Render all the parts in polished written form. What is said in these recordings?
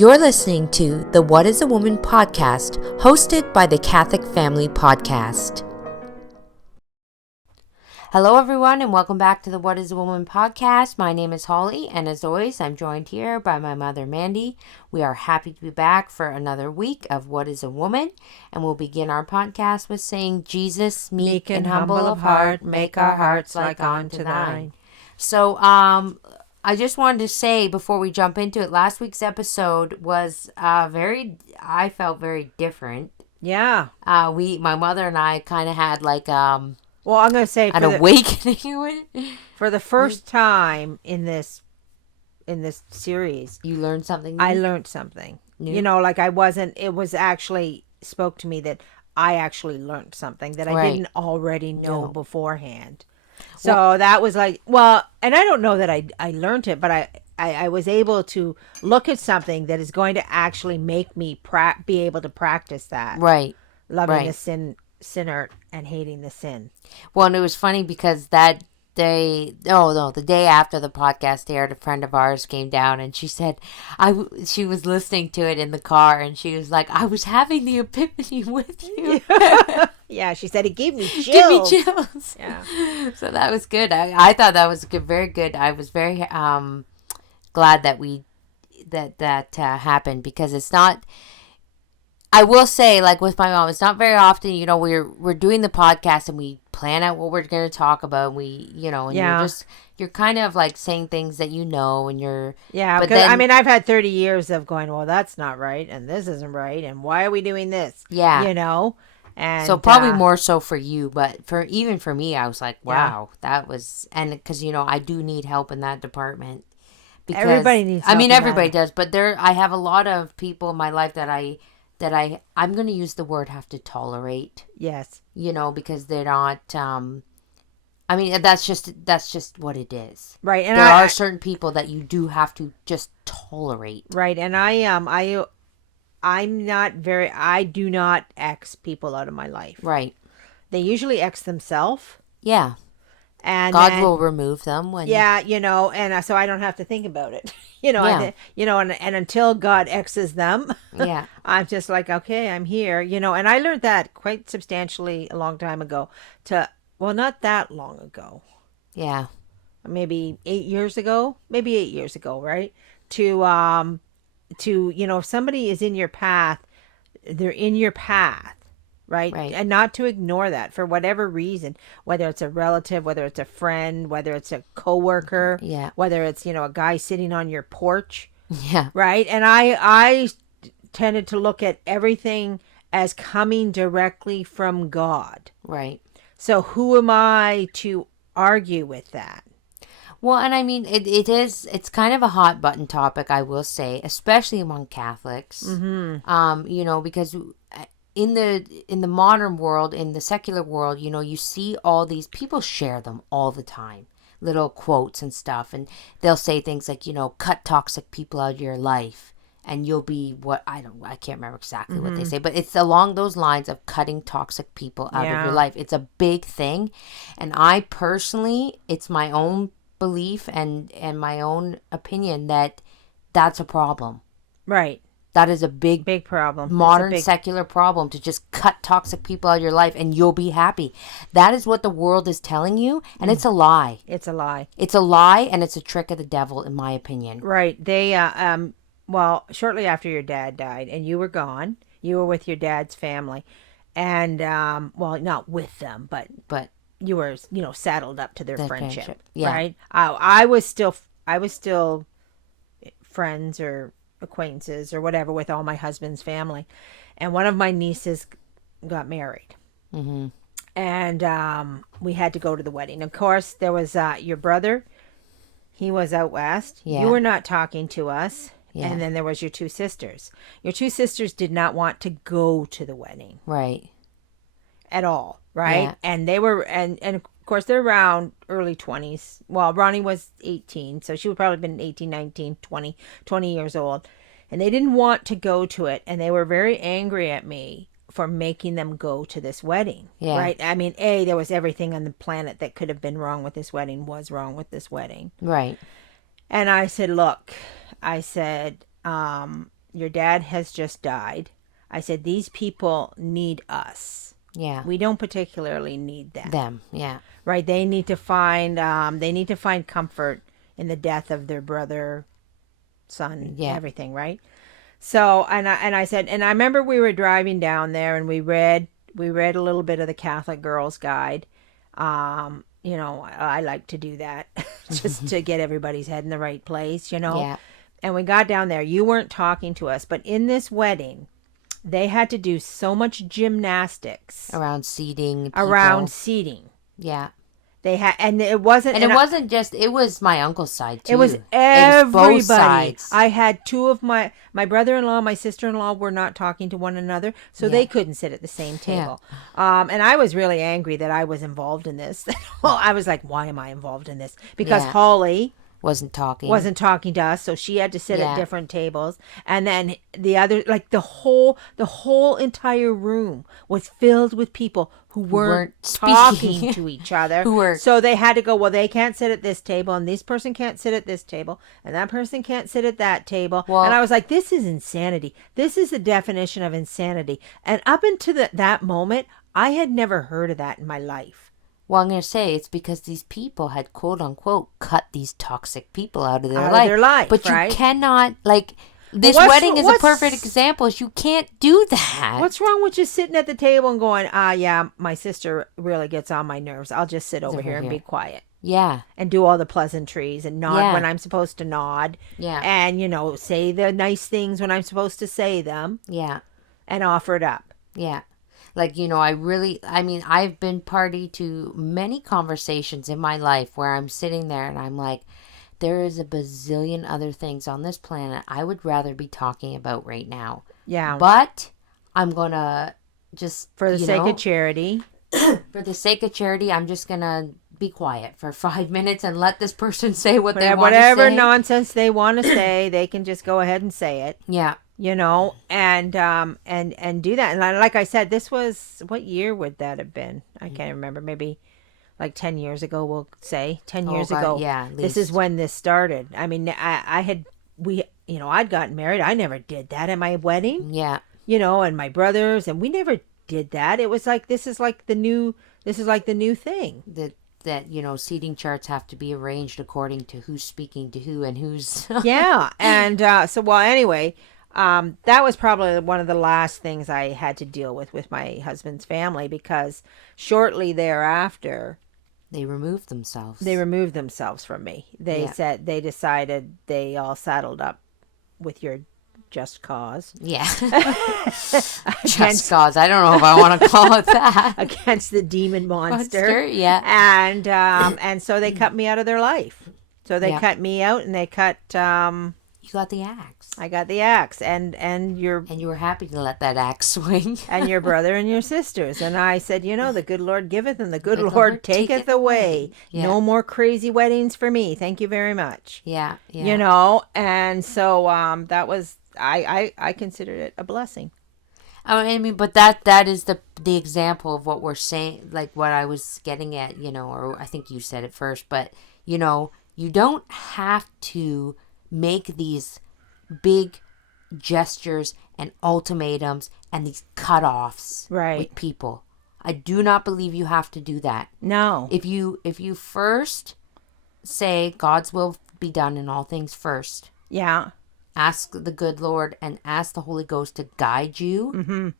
You're listening to the What is a Woman podcast, hosted by the Catholic Family Podcast. Hello, everyone, and welcome back to the What is a Woman podcast. My name is Holly, and as always, I'm joined here by my mother, Mandy. We are happy to be back for another week of What is a Woman, and we'll begin our podcast with saying, Jesus, meek and humble of heart, make our hearts like unto thine. So, I just wanted to say before we jump into it, last week's episode was I felt very different. Yeah. My mother and I kind of had like, well, I'm going to say an awakening. For the first time in this series, You learned something new? I learned something. New? You know, like it was actually spoke to me that I actually learned something that I Right. didn't already know beforehand. Well- So that was like, well, and I don't know that I learned it, but I was able to look at something that is going to actually make me be able to practice that. Right. Loving right. the sinner and hating the sin. Well, and it was funny because that day, the day after the podcast aired, a friend of ours came down and she said, she was listening to it in the car and she was like, I was having the epiphany with you. Yeah, she said it gave me chills. Give me chills. Yeah. So that was good. I thought that was good, very good. I was very glad that happened because it's not. I will say, like with my mom, it's not very often. You know, we're doing the podcast and we plan out what we're going to talk about. And you're kind of like saying things that you know, and you're Yeah. But Because then, I've had 30 years of going, well, that's not right, and this isn't right, and why are we doing this? Yeah. You know. And so probably more so for you, but for me, I was like, wow, that was, and because I do need help in that department. Because, everybody needs help. I mean, in everybody that. does, but I have a lot of people in my life that I'm going to use the word have to tolerate. Yes. Because they're not. I mean, that's just what it is. Right. And there are certain people that you do have to just tolerate. Right. And I do not X people out of my life. Right. They usually X themselves. Yeah. And God will remove them when. Yeah, and so I don't have to think about it. And until God X's them, Yeah. I'm just like, okay, I'm here. And I learned that quite substantially a long time ago. Not that long ago. Yeah. Maybe 8 years ago. Right? If somebody is in your path, they're in your path. Right? And not to ignore that for whatever reason, whether it's a relative, whether it's a friend, whether it's a coworker, whether it's, a guy sitting on your porch. Yeah. Right. And I tended to look at everything as coming directly from God. Right. So who am I to argue with that? Well, and I mean, it's kind of a hot button topic, I will say, especially among Catholics. Mm-hmm. Because in the modern world, in the secular world, you see all these people share them all the time, little quotes and stuff, and they'll say things like, cut toxic people out of your life and you'll be I can't remember exactly what they say, but it's along those lines of cutting toxic people out of your life. It's a big thing. And I personally, it's my own belief and my own opinion that that's a problem. Right. That is a big problem. Modern secular problem, to just cut toxic people out of your life and you'll be happy. That is what the world is telling you, and it's a lie. It's a lie. It's a lie, and it's a trick of the devil, in my opinion. Right. They shortly after your dad died and you were gone, you were with your dad's family, and not with them, but you were saddled up to their friendship. Yeah. Right. I was still friends or acquaintances or whatever with all my husband's family, and one of my nieces got married. Mm-hmm. And we had to go to the wedding. Of course, there was your brother. He was out west. Yeah. You were not talking to us. Yeah. And then there was your two sisters. Your two sisters did not want to go to the wedding. Right. At all. Right. Yeah. And they were, and of course, they're around early 20s. Well, Ronnie was 18, so she would probably have been 18, 19, 20 years old. And they didn't want to go to it. And they were very angry at me for making them go to this wedding. Yeah. Right. I mean, there was everything on the planet that could have been wrong with this wedding was wrong with this wedding. Right. And I said, look, your dad has just died. I said, these people need us. Yeah. We don't particularly need them. Them. Yeah. Right? They need to find comfort in the death of their brother, son, Yeah. everything, right? So, and I said, and I remember we were driving down there and we read a little bit of the Catholic Girls Guide. I like to do that just to get everybody's head in the right place, Yeah. And we got down there. You weren't talking to us, but in this wedding, they had to do so much gymnastics Around seating. People. around seating. Yeah. They had, and it wasn't, And it wasn't just, it was my uncle's side too. it was It was everybody. both sides. I had two of my brother-in-law, my sister-in-law were not talking to one another, so they couldn't sit at the same table. And I was really angry that I was involved in this. I was like, why am I involved in this? Because Holly wasn't talking to us, so she had to sit at Yeah. different tables, and then the other, like the whole entire room was filled with people who weren't talking speaking. to each other. Who were- So they had to go, well, they can't sit at this table, and this person can't sit at this table, and that person can't sit at that table. Well- And I was like, this is insanity. This is the definition of insanity. And up until that moment, I had never heard of that in my life. Well, I'm going to say it's because these people had, quote unquote, cut these toxic people out of their Out life. of their life, but right? you cannot, like, this what's- wedding is a what's- perfect example. Is you can't do that. What's wrong with just sitting at the table and going, yeah, my sister really gets on my nerves. I'll just sit over here and be quiet Yeah. and do all the pleasantries and nod Yeah. when I'm supposed to nod. Yeah. And, say the nice things when I'm supposed to say them Yeah. and offer it up. Yeah. Like, I've been party to many conversations in my life where I'm sitting there and I'm like, there is a bazillion other things on this planet I would rather be talking about right now. Yeah. But I'm going to just, For the sake of charity. for the sake of charity, I'm just going to be quiet for 5 minutes and let this person say what they want to say. Whatever nonsense they want to say, they can just go ahead and say it. Yeah. And do that. And like I said, this was, what year would that have been? I can't remember. Maybe like 10 years ago, we'll say 10 years God, ago. yeah, at This least. is when this started. I mean, I'd gotten married. I never did that at my wedding, Yeah. and my brothers, and we never did that. It was like, this is like the new thing. That seating charts have to be arranged according to who's speaking to who and who's Yeah. And anyway, that was probably one of the last things I had to deal with my husband's family, because shortly thereafter, they remove themselves. they removed themselves from me. They Yeah. decided they all saddled up with your just cause. Yeah. Just Against- cause. I don't know if I want to call it that. against the demon monster. Yeah. And so they cut me out of their life. So they Yeah. cut me out, and they cut You got the axe. I got the axe, and your And you were happy to let that axe swing. and your brother and your sisters. And I said, the good Lord giveth and the good Good Lord Lord taketh taketh away. Yeah. No more crazy weddings for me. Thank you very much. Yeah. Yeah. And so that was, I considered it a blessing. I mean, but that is the example of what we're saying, like what I was getting at, or I think you said it first, but, you don't have to make these big gestures and ultimatums and these cutoffs Right. with people. I do not believe you have to do that. No. If you first say God's will be done in all things first, Yeah. ask the good Lord and ask the Holy Ghost to guide you,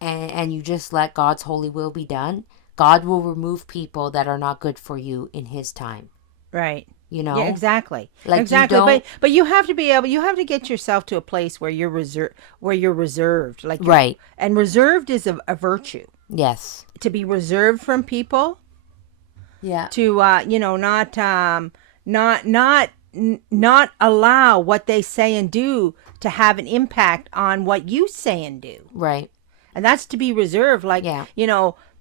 and you just let God's holy will be done, God will remove people that are not good for you in His time. Right. Yeah, exactly. Like, you exactly. don't- But you have to you have to get yourself to a place where you're reserved. Like Right. And reserved is a virtue. Yes. To be reserved from people, Yeah. to not allow what they say and do to have an impact on what you say and do. Right. And that's to be reserved. Like, Yeah.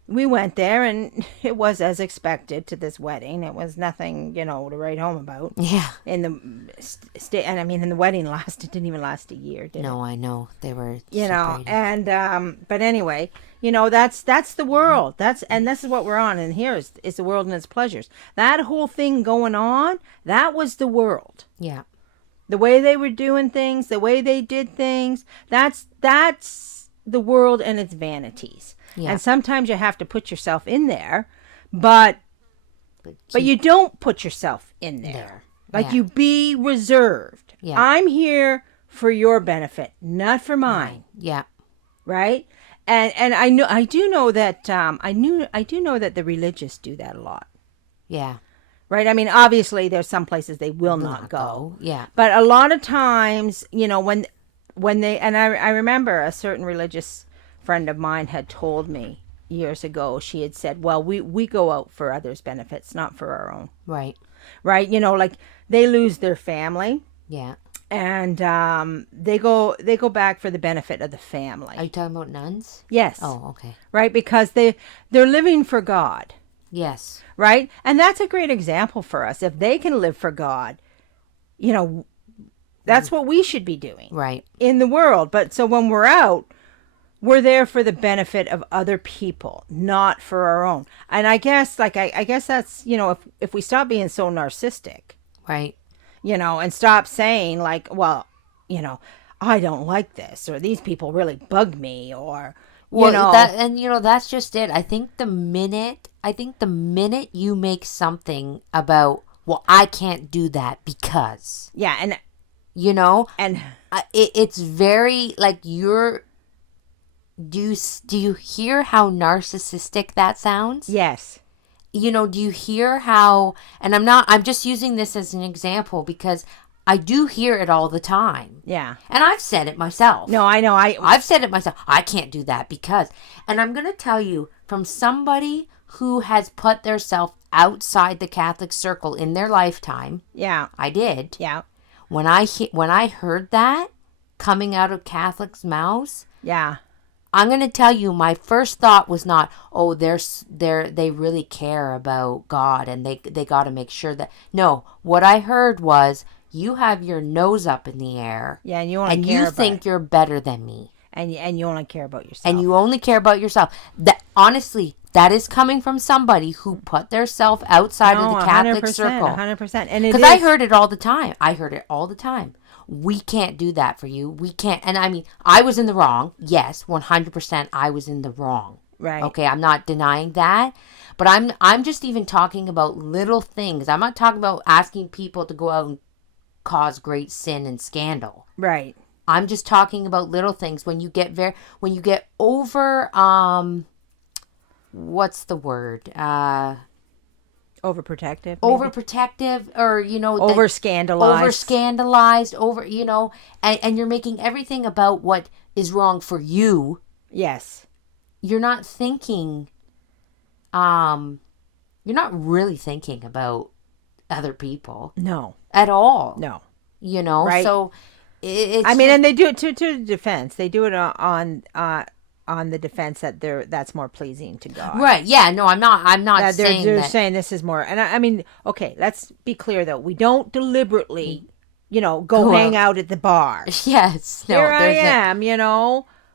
we went there and it was as expected to this wedding. It was nothing, to write home about. Yeah. In the and I mean, and the wedding didn't even last a year, did it? No, I know they were. separated. And but anyway, that's the world. And this is what we're on. And here is the world and its pleasures. That whole thing going on, that was the world. Yeah. The way they were doing things, the way they did things, that's the world and its vanities. Yeah. And sometimes you have to put yourself in there, but But you don't put yourself in there. there. Like Yeah. you be reserved. Yeah. I'm here for your benefit, not for mine. Yeah. Right? And I do know that I do know that the religious do that a lot. Yeah. Right? I mean, obviously there's some places they will not go. Yeah. But a lot of times, you know, when they, and I remember a certain religious friend of mine had told me years ago, she had said, well, we go out for others' benefits, not for our own. Right. Right? You know, like they lose their family Yeah. and they go back for the benefit of the family. Are you talking about nuns? Yes. Oh, okay. Right? Because they're living for God. Yes. Right? And that's a great example for us. If they can live for God, you know, that's what we should be doing. Right. In the world. But so when we're out, we're there for the benefit of other people, not for our own. And I guess I guess that's, you know, if we stop being so narcissistic, Right. you know, and stop saying like, well, you know, I don't like this, or these people really bug me, or you know, that's just it. I think the minute you make something about, well, I can't do that because, yeah, you know, and it's very like do you hear how narcissistic that sounds? yes, You know, do you hear how, and I'm just using this as an example because I do hear it all the time. yeah. And I've said it myself. No, I know. I've said it myself. I can't do that because, and I'm going to tell you from somebody who has put theirself outside the Catholic circle in their lifetime. yeah, I did. yeah, When I heard that coming out of Catholics' mouths, yeah, I'm going to tell you, my first thought was not, oh, they really care about God and they got to make sure that. No, what I heard was, you have your nose up in the air. yeah, and you only and care you about think you're better than me. and you only care about yourself. And you only care about yourself. That honestly, that is coming from somebody who put theirself outside of the Catholic circle. 100%. And because I heard it all the time. We can't do that for you. We can't. And I mean, I was in the wrong. Yes, 100% I was in the wrong. Right. Okay, I'm not denying that. But I'm just even talking about little things. I'm not talking about asking people to go out and cause great sin and scandal. Right. I'm just talking about little things when you get over what's the word? Overprotective. Overprotective, or Over scandalized. and you're making everything about what is wrong for you. Yes. You're not thinking you're not really thinking about other people No. at all. No. Right? So it's and they do it to the defense. They do it on the defense that that's more pleasing to God. right. Yeah, no, I'm not That saying they're that. saying this is more. And I mean, okay, let's be clear though. We don't deliberately, go hang out at the bar. Yes. No, Here I there's am,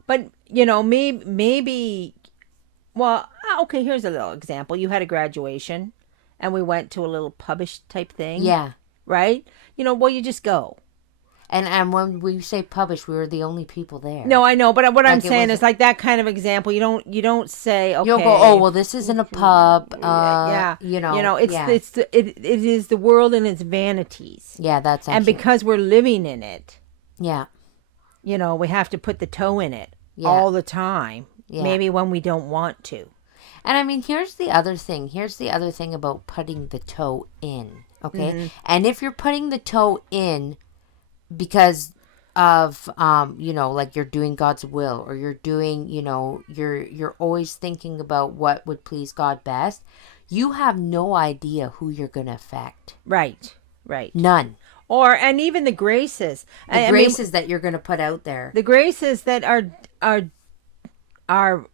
but maybe. Well, okay. Here's a little example. You had a graduation, and we went to a little pubish type thing. Yeah. Right. Well, you just go. And when we say publish, we were the only people there. No, I know, but what I'm Like it saying was- is like that kind of example. You don't say, okay. You don't go, oh well, this isn't a pub. Yeah. It's it is the world and its vanities. yeah, that's actually, And because we're living in it, yeah, we have to put the toe in it Yeah. all the time. Yeah. Maybe when we don't want to. and I mean, here's the other thing about putting the toe in. Okay, Mm-hmm. and if you're putting the toe in because of like you're doing God's will, or you're doing you're always thinking about what would please God best, you have no idea who you're going to affect. Right. None. And even the graces. The graces that you're going to put out there. The graces that are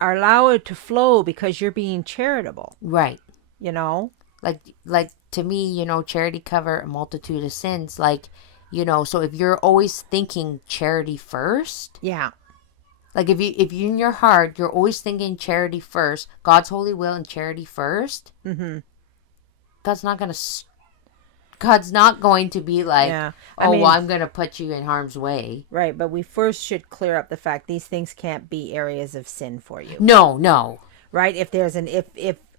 allowed to flow because you're being charitable. Right. Like To me, charity cover a multitude of sins. So if you're always thinking charity first, yeah. like if you in your heart, you're always thinking charity first, God's holy will and charity first, Mm-hmm. God's not going to God's not going to be like, Yeah. I oh, well, mean, I'm going to put you in harm's way. right, but we first should clear up the fact these things can't be areas of sin for you. No, no. Right? If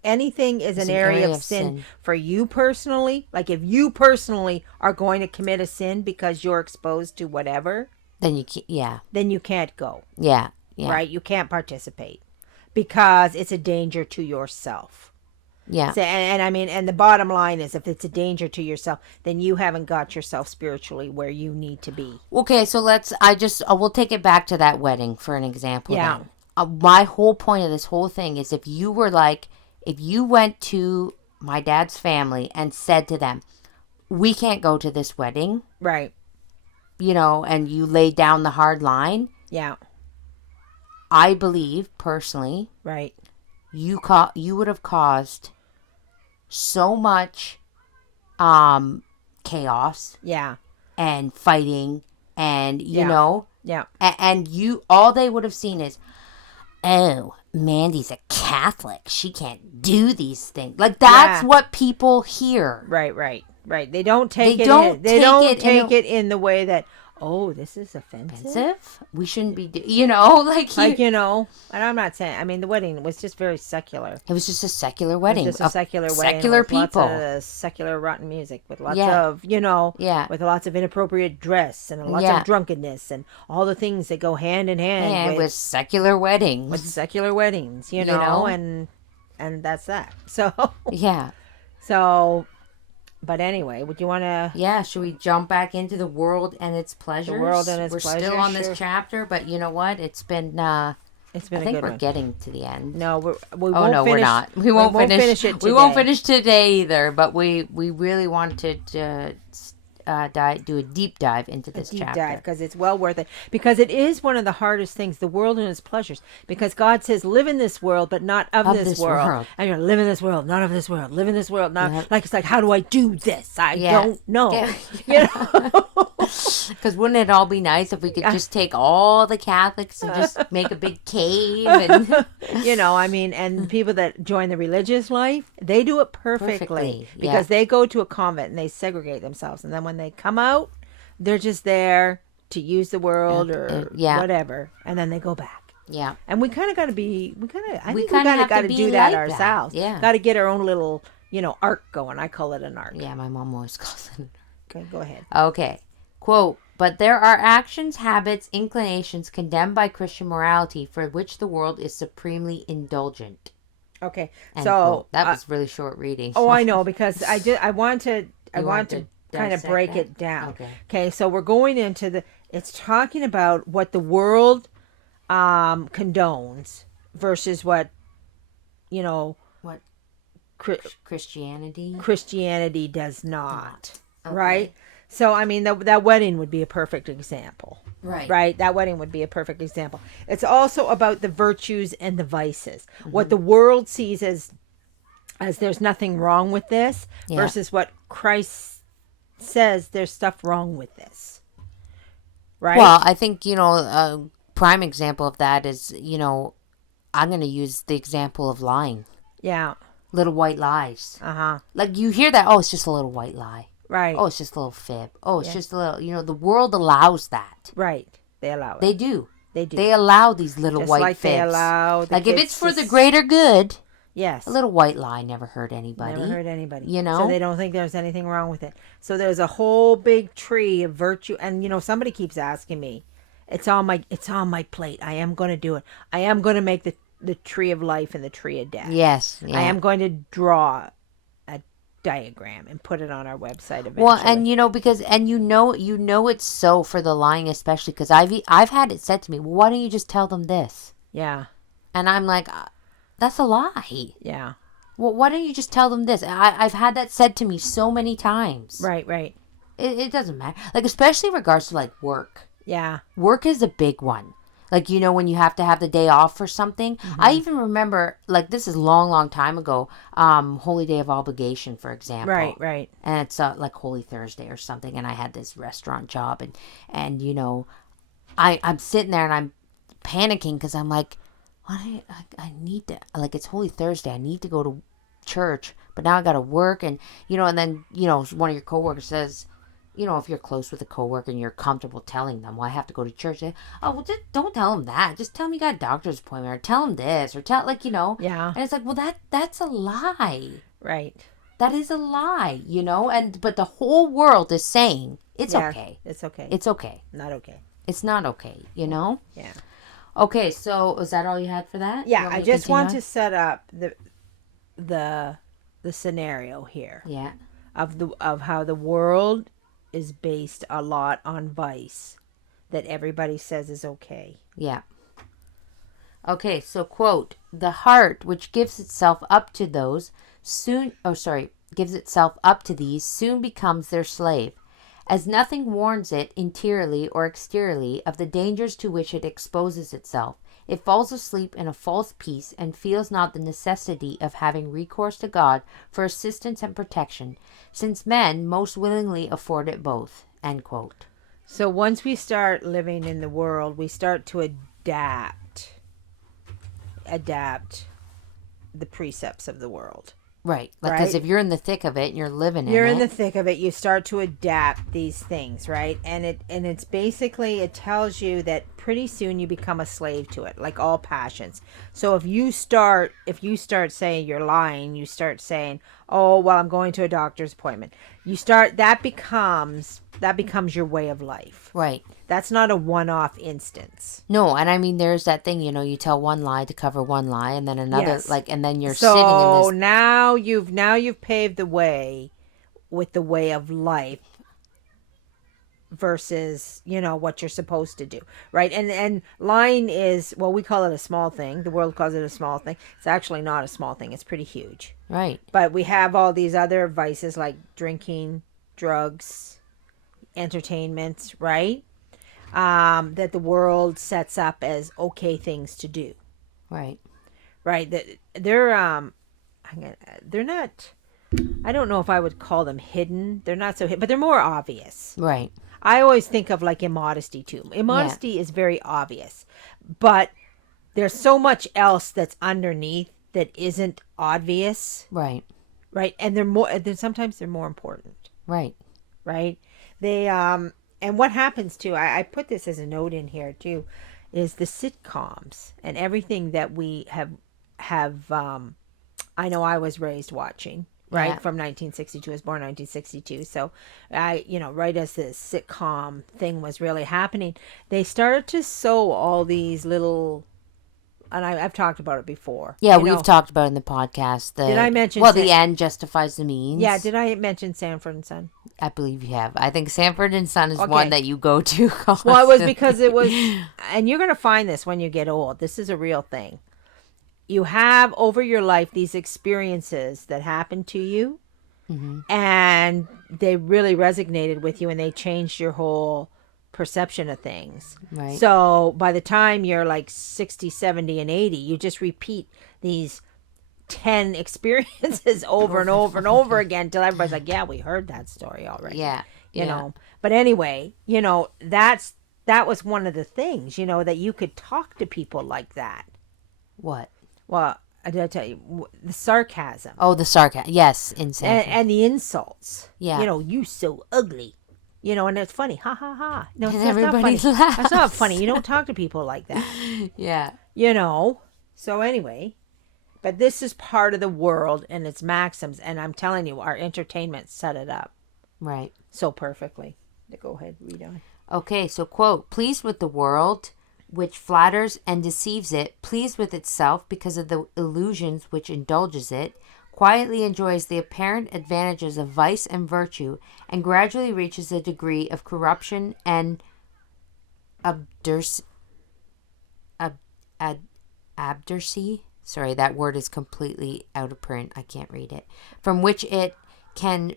anything is It's an an area area of of sin sin. for you personally, like if you personally are going to commit a sin because you're exposed to whatever, Then you can't, yeah, then you can't go. yeah, yeah, Right? You can't participate because it's a danger to yourself. yeah. So, and I mean, and the bottom line is, if it's a danger to yourself, then you haven't got yourself spiritually where you need to be. Okay, so we'll take it back to that wedding for an example Yeah. then. My whole point of this whole thing is if you went to my dad's family and said to them, we can't go to this wedding, Right. and you laid down the hard line, Yeah. I believe personally Right. you would have caused so much chaos Yeah. and fighting and Yeah. and you all they would have seen is, oh, Mandy's a Catholic, she can't do these things. Like that's Yeah. what people hear. Right. Right. Right. They don't take They it. don't They take don't it in take a- it in the way that, oh, this is offensive. Offensive? We shouldn't be Like, and I'm not saying. I mean, the wedding was just very secular. it was just a secular It wedding was just a secular wedding. secular with lots people. of secular rotten music with lots Yeah. of, Yeah. with lots of inappropriate dress and lots Yeah. of drunkenness and all the things that go hand in hand And with secular weddings. with secular weddings, know? and that's that. So, Yeah. so, but anyway, would you want to? Yeah, should we jump back into the world and its pleasures? world and its We're pleasures, still on sure. this chapter, but you know what? It's been It's been I a think good we're one. getting to the end. No, we Oh won't no, finish, we're not. We won't finish it. We won't today. finish today either. But we really wanted to do a deep dive into this Deep chapter. dive because it's well worth it, because it is one of the hardest things, the world and its pleasures, because God says live in this world but not of, this world. And you're live in this world, not of this world, live in this world, not like, it's like, how do I do this? I don't know. Yeah. You know. Because wouldn't it all be nice if we could just take all the Catholics and just make a big cave and I mean, and people that join the religious life, they do it perfectly, yeah. because they go to a convent and they segregate themselves, and then when they come out, they're just there to use the world or whatever, and then they go back. Yeah. And we kind of got to be, I think we kinda kind have of got to to be do that like that. ourselves. Yeah. Got to get our own little, arc going. I call it an arc. Yeah, my mom always calls it. Okay, go ahead. Okay. Quote, but there are actions, habits, inclinations condemned by Christian morality for which the world is supremely indulgent. Okay. End So quote. That was really short reading. oh, I know, because I want to kind of dissect break that? it down. Okay. Okay, so we're going into it's talking about what the world condones versus what What Chri- Christianity? Christianity does not. Okay. Right? So I mean that wedding would be a perfect example. Right. Right? That wedding would be a perfect example. It's also about the virtues and the vices. What the world sees as there's nothing wrong with this versus what Christ says there's stuff wrong with this. Right? Well, I think, a prime example of that is, I'm going to use the example of lying. Yeah. Little white lies. Uh-huh. Like you hear that, oh, it's just a little white lie. Right. Oh, it's just a little fib. Oh, it's just a little, the world allows that. Right. They allow it. They do. They do. They allow these little Just white like fibs. they allow the like if kids it's for to the greater good, Yes. a little white lie never hurt anybody. Never hurt anybody. You know? So they don't think there's anything wrong with it. So there's a whole big tree of virtue, and somebody keeps asking me, it's on my plate. I am going to do it. I am going to make the tree of life and the tree of death. Yes. Yeah. I am going to draw a diagram and put it on our website eventually. Well, and because it's so for the lying, especially because I've had it said to me, well, why don't you just tell them this? Yeah. And I'm like, that's a lie. Yeah. Well, why don't you just tell them this? I've had that said to me so many times. Right. Right. It doesn't matter. Like, especially in regards to, like, work. Yeah. Work is a big one. Like, when you have to have the day off for something. Mm-hmm. I even remember, like, this is a long, long time ago, Holy Day of Obligation, for example. Right. Right. And it's like Holy Thursday or something. And I had this restaurant job. And I'm sitting there and I'm panicking because I'm like, I need to, like, it's Holy Thursday. I need to go to church. but now I got to work. And, and then, one of your coworkers says, if you're close with a coworker and you're comfortable telling them, well, I have to go to church. Oh, well, just don't tell them that. Just tell them you got a doctor's appointment, or tell them this, or Yeah. And it's like, well, that's a lie. Right. That is a lie, but the whole world is saying it's Yeah, okay. it's okay. It's okay. Not okay. It's not okay, Yeah. Okay, so is that all you had for that? Yeah, I just want to set up the scenario here. Yeah. Of how the world is based a lot on vice that everybody says is okay. Yeah. Okay, so quote, the heart which gives itself up to these soon becomes their slave, as nothing warns it interiorly or exteriorly of the dangers to which it exposes itself. It falls asleep in a false peace and feels not the necessity of having recourse to God for assistance and protection, since men most willingly afford it both. End quote. So once we start living in the world, we start to adapt the precepts of the world. Right. Because if you're in the thick of it and you're living you're in the thick of it, you start to adapt these things, right? And it's basically, it tells you that pretty soon you become a slave to it, like all passions. So if you start saying you're lying, you start saying, oh, well, I'm going to a doctor's appointment. That becomes your way of life. Right. That's not a one-off instance. No, and I mean, there's that thing, you tell one lie to cover one lie, and then another, Yes. and then you're So sitting in this. So now you've paved the way with the way of life versus, what you're supposed to do, right? And lying is, well, we call it a small thing. The world calls it a small thing. It's actually not a small thing. It's pretty huge. Right. But we have all these other vices like drinking, drugs, entertainment, right? That the world sets up as okay things to do. Right. Right. That they're not, I don't know if I would call them hidden. They're not so hidden, but they're more obvious. Right. I always think of like immodesty too. Immodesty is very obvious, but there's so much else that's underneath that isn't obvious. Right. Right. And sometimes they're more important. Right. Right. And what happens too, I put this as a note in here too, is the sitcoms and everything that we have I know I was raised watching, right? Yeah. From 1962. I was born 1962. So right as the sitcom thing was really happening, they started to sow all these little, and I've talked about it before. Yeah, we've talked about it in the podcast. Did I mention? Well, the end justifies the means. Yeah, did I mention Sanford and Son? I believe you have. I think Sanford and Son is one that you go to constantly. Well, it was because it was, and you're going to find this when you get old. This is a real thing. You have over your life these experiences that happen to you, and they really resonated with you, and they changed your whole perception of things. Right. So by the time you're like 60, 70, and 80, you just repeat these 10 experiences over and over and over again till everybody's like, yeah, we heard that story already. Yeah. You know. But anyway, that was one of the things, that you could talk to people like that. What? Well, I did tell you the sarcasm. Oh, the sarcasm. Yes, in Sanford. And the insults. Yeah. You so ugly. And it's funny. Ha ha ha. No, And that's everybody not funny. laughs. That's not funny. You don't talk to people like that. Yeah. So anyway, but this is part of the world and its maxims, and I'm telling you, our entertainment set it up. Right. So perfectly. Go ahead, read on. Okay, so quote, pleased with the world, which flatters and deceives it, pleased with itself because of the illusions which indulges it, quietly enjoys the apparent advantages of vice and virtue, and gradually reaches a degree of corruption and abdurcy. Sorry, that word is completely out of print. I can't read it. From which it can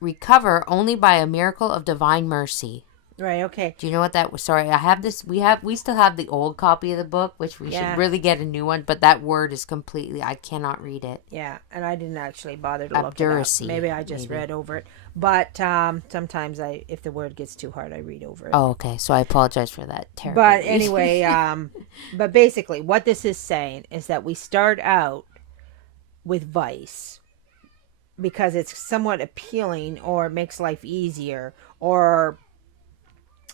recover only by a miracle of divine mercy. Right, okay. Do you know what that was? Sorry, I have this. We still have the old copy of the book, which we should really get a new one. But that word is completely, I cannot read it. Yeah, and I didn't actually bother to look it up. Maybe I just read over it. But sometimes if the word gets too hard, I read over it. Oh, okay. So I apologize for that. Terrible. But anyway, but basically what this is saying is that we start out with vice. because it's somewhat appealing or it makes life easier, or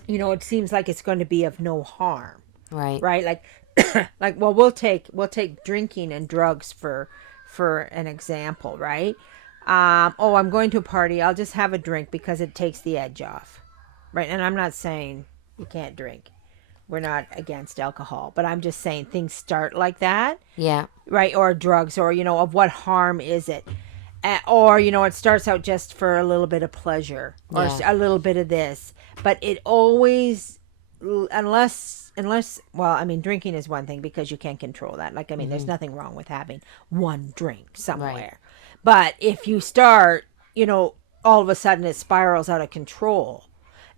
it seems like it's going to be of no harm, Right. right? Like like, well, we'll take drinking and drugs for an example, right? Oh, I'm going to a party, I'll just have a drink because it takes the edge off, right? And I'm not saying you can't drink, we're not against alcohol, but I'm just saying things start like that, Yeah. right? Or drugs, or of what harm is it? Or it starts out just for a little bit of pleasure, or Yeah. a little bit of this, but it always, unless well, I mean, drinking is one thing because you can't control that. Like, I mean, there's nothing wrong with having one drink Right. somewhere, but if you start, all of a sudden it spirals out of control,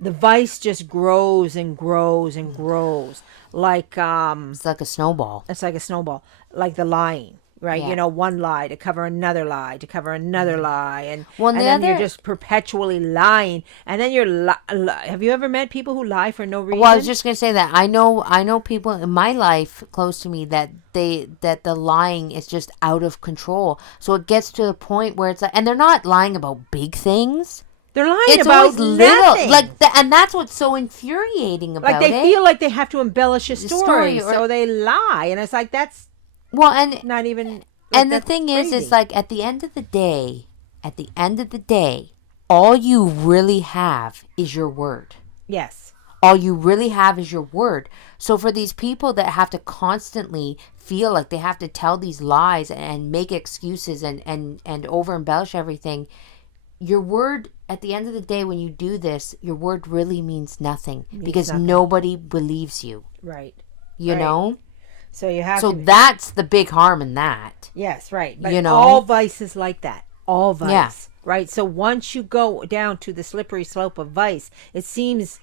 the vice just grows and grows and grows, like It's like a snowball. it's like a snowball, like the lying, right? Yeah. One lie to cover another lie to cover another lie, and Well, and and the then you're other, just perpetually lying, and then have you ever met people who lie for no well, I was reason? just gonna say that I know people in my life close to me that the lying is just out of control. So it gets to the point where it's like, and they're not lying about big things. They're lying It's about always little, nothing. like, and that's what's so infuriating Like, about they it. feel like they have to embellish a The story, or so they lie, and it's like, that's well, and not even, like, and the that's thing is, crazy. it's like at the end of the day, all you really have is your word. Yes. All you really have is your word. So for these people that have to constantly feel like they have to tell these lies and make excuses and over embellish everything, your word, at the end of the day, when you do this, your word really means nothing because nothing. nobody believes you. Right. You Right. know? So you have So to. that's the big harm in that. Yes, right. But You know? all vice is like that. All vice. Yeah. Right. So once you go down to the slippery slope of vice, it seems,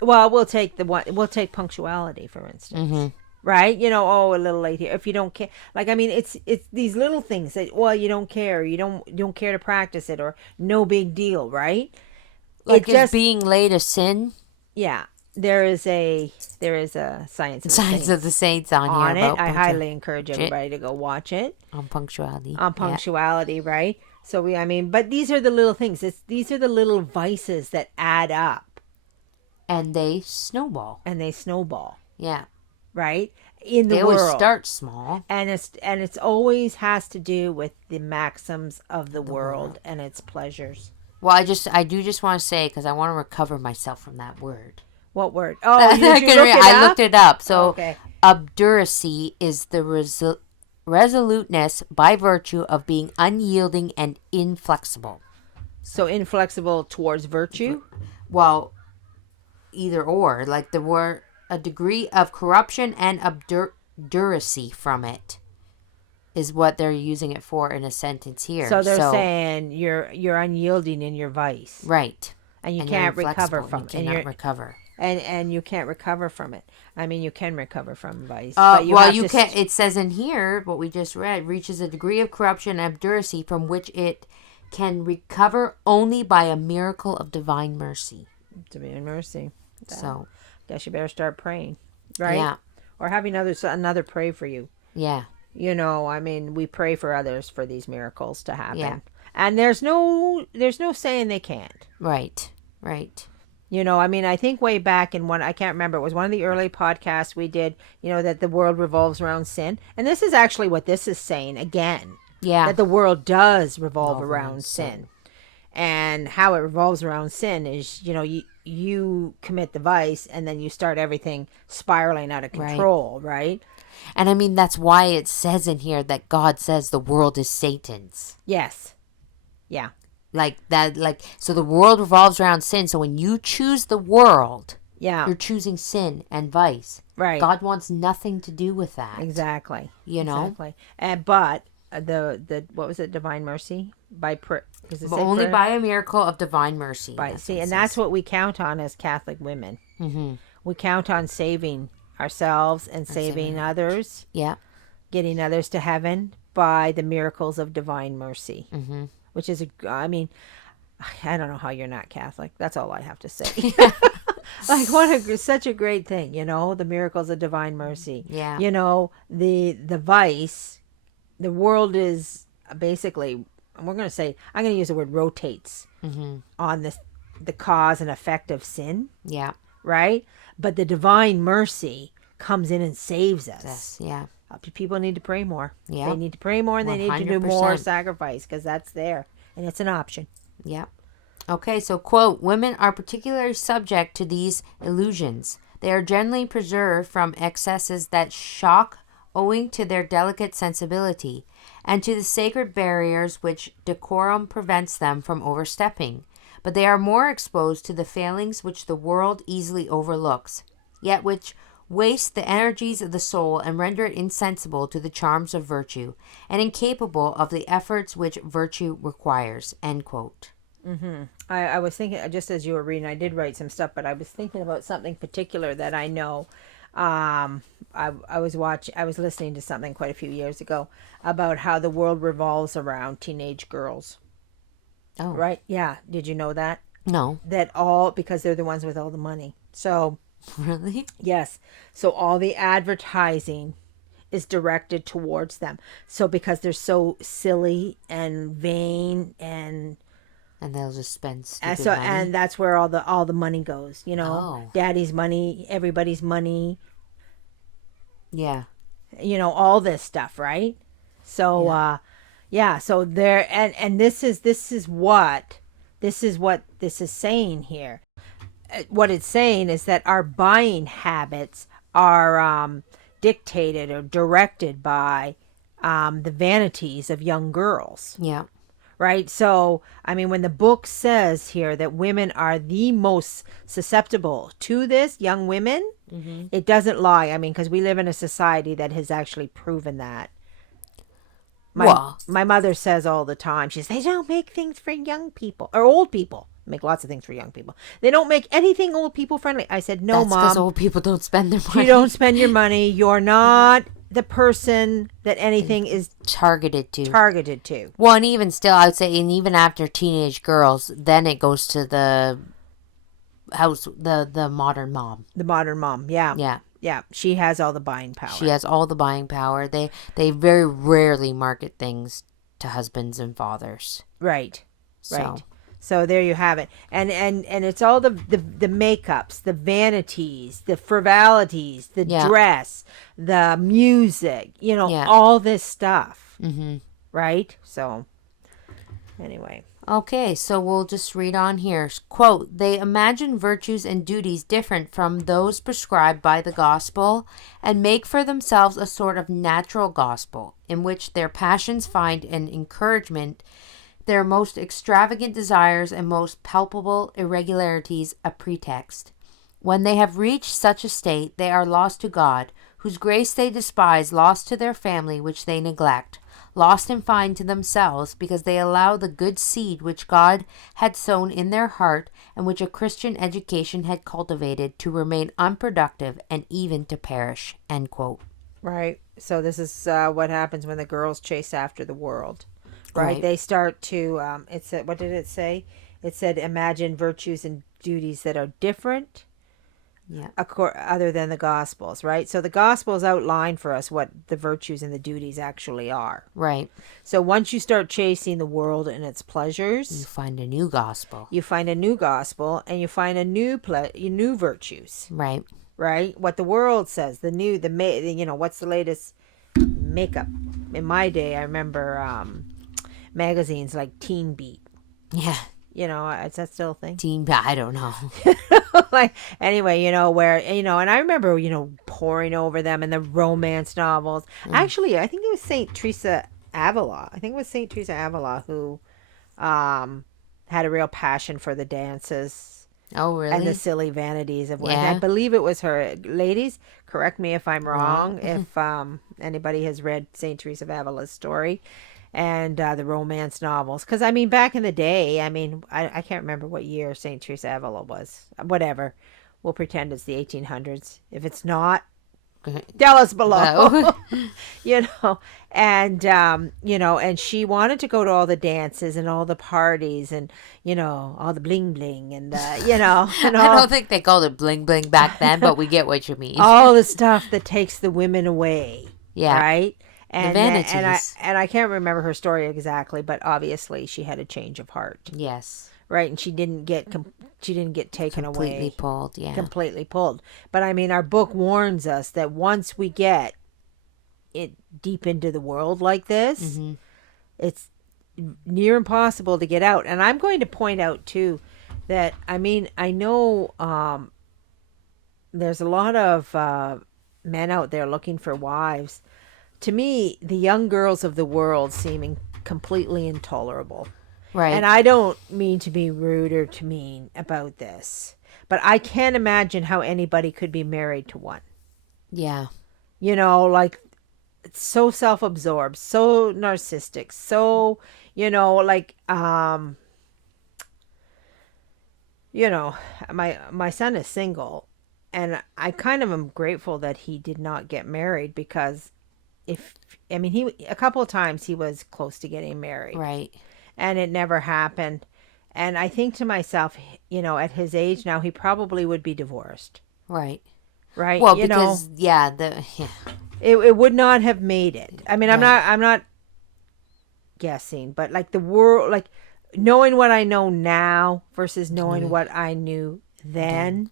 well, we'll take punctuality, for instance. Mm-hmm. Right? Oh, a little late here. If you don't care, like, I mean, it's these little things that, well, you don't care, you don't care to practice it, or no big deal, right? Like, It is just, being late a sin? yeah. There is a Science of the Signs of the Saints Saints on here on it. about I highly encourage everybody to go watch it. on punctuality. On Yeah. punctuality, right? So I mean, but these are the little things. These are the little vices that add up, And they snowball. and they snowball, Yeah. right? In the They always world. start small. And it's always has to do with the maxims of the world and its pleasures. Well, I do just want to say, because I want to recover myself from that word. What word? Oh, did you look it I up? looked it up. So, Okay. obduracy is the resoluteness by virtue of being unyielding and inflexible. So inflexible towards virtue. Well, either or, like the word, a degree of corruption and obduracy from it is what they're using it for in a sentence here. So they're saying you're unyielding in your vice, right, and you and you're can't recover inflexible, from you it. And cannot recover. and you can't recover from it. I mean, you can recover from vice, Well, but you have you to can't. It says in here what we just read reaches a degree of corruption and obduracy from which it can recover only by a miracle of divine mercy. to be in mercy. So, Guess you better start praying, right? yeah, Or having another pray for you. yeah, I mean, we pray for others for these miracles to happen. Yeah. And there's no saying they can't. right, right. I mean, I think way back in I can't remember, it was one of the early podcasts we did, that the world revolves around sin. And this is actually what this is saying again. Yeah, That the world does revolve Revolve around around sin. And how it revolves around sin is, you commit the vice, and then you start everything spiraling out of control, right? and I mean that's why it says in here that God says the world is Satan's. Yes. Yeah. Like that, like, so the world revolves around sin. So when you choose the world, Yeah. you're choosing sin and vice. Right. God wants nothing to do with that. Exactly. You know? Exactly. But the what was it? Divine mercy by does it But say only prayer? by a miracle of divine mercy. By That's see, what it and says. that's what we count on as Catholic women. Mm-hmm. We count on saving ourselves and saving others, Yeah. getting others to heaven by the miracles of divine mercy. Mm-hmm. Which is I mean, I don't know how you're not Catholic. That's all I have to say. Like, such a great thing, the miracles of divine mercy. Yeah. The vice, the world is basically, we're going to say, I'm going to use the word rotates on the cause and effect of sin, Yeah. right? But the divine mercy comes in and saves us. Yes. Yeah. People need to pray more. Yeah. They need to pray more, and they need to do more 100%. sacrifice, because that's there, and it's an option. Yeah. Okay, so quote, women are particularly subject to these illusions. They are generally preserved from excesses that shock owing to their delicate sensibility, and to the sacred barriers which decorum prevents them from overstepping. But they are more exposed to the failings which the world easily overlooks, yet which waste the energies of the soul and render it insensible to the charms of virtue, and incapable of the efforts which virtue requires. End quote. I was thinking, just as you were reading, I did write some stuff, but I was thinking about something particular that I know. I was listening to something quite a few years ago about how the world revolves around teenage girls. Oh. Right? Yeah. Did you know that? No. Because they're the ones with all the money. So, Really? yes. So all the advertising is directed towards them. So because they're so silly and vain and they'll just spend and stupid so money. and that's where all the money goes, Oh. Daddy's money, everybody's money, Yeah. all this stuff, right? So so there, and this is what this is saying here. What it's saying is that our buying habits are dictated or directed by the vanities of young girls. Yeah. Right? So, I mean, when the book says here that women are the most susceptible to this, young women, it doesn't lie. I mean, because we live in a society that has actually proven that. My mother says all the time, she says, they don't make things for young people or old people. They make lots of things for young people. They don't make anything old people friendly. I said, no, That's Mom. because old people don't spend their money. You don't spend your money. You're not the person that anything is targeted to. Well, and even still, I would say, and even after teenage girls, then it goes to the house, the modern mom. The modern mom, yeah. Yeah. Yeah, she has all the buying power. She has all the buying power. They very rarely market things to husbands and fathers. Right. So there you have it. And it's all the makeups, the vanities, the frivolities, the dress, the music, all this stuff. Mm-hmm. Right? So anyway. Okay, so we'll just read on here. Quote, they imagine virtues and duties different from those prescribed by the gospel and make for themselves a sort of natural gospel in which their passions find an encouragement, their most extravagant desires and most palpable irregularities a pretext. When they have reached such a state, they are lost to God, whose grace they despise, lost to their family, which they neglect, lost and find to themselves, because they allow the good seed which God had sown in their heart and which a Christian education had cultivated to remain unproductive and even to perish. End quote. Right. So this is what happens when the girls chase after the world. Right. They start to, it said, what did it say? It said, imagine virtues and duties that are different. Yeah. Other than the Gospels, right? So the Gospels outline for us what the virtues and the duties actually are. Right. So once you start chasing the world and its pleasures, you find a new gospel. You find a new gospel, and you find a new new virtues. Right. Right. What the world says, what's the latest makeup? In my day, I remember magazines like Teen Beat. Yeah. Is that still a thing? Teen, I don't know. Anyway, where, and I remember, poring over them and the romance novels. Actually, I think it was St. Teresa Avila. Who had a real passion for the dances. Oh, really? And the silly vanities of women. Yeah. I believe it was her. Ladies, correct me if I'm wrong. If anybody has read St. Teresa of Avila's story. And the romance novels. Because, back in the day, I can't remember what year St. Teresa Avila was. Whatever. We'll pretend it's the 1800s. If it's not, tell us below. And she wanted to go to all the dances and all the parties and, all the bling bling and, and all. I don't think they called it bling bling back then, but we get what you mean. All the stuff that takes the women away. Yeah. Right? The And vanities. I can't remember her story exactly, but obviously she had a change of heart, Yes. right? And she didn't get taken Completely away, pulled. Yeah. completely pulled. But I mean, our book warns us that once we get it deep into the world like this, Mm-hmm. it's near impossible to get out. And I'm going to point out too that I mean, I know there's a lot of men out there looking for wives. To me, the young girls of the world seeming completely intolerable. And Right. I don't mean to be rude or to mean about this, but I can't imagine how anybody could be married to one. Yeah. You know, like it's so self-absorbed, so narcissistic, so, like you know, my son is single, and I kind of am grateful that he did not get married because if I mean he a couple of times he was close to getting married Right. and it never happened. And I think to myself, at his age now, he probably would be divorced, Right. right? Well, because yeah, yeah. It would not have made it. I mean, Right. I'm not guessing, but like the world, like knowing what I know now versus knowing Mm, what I knew then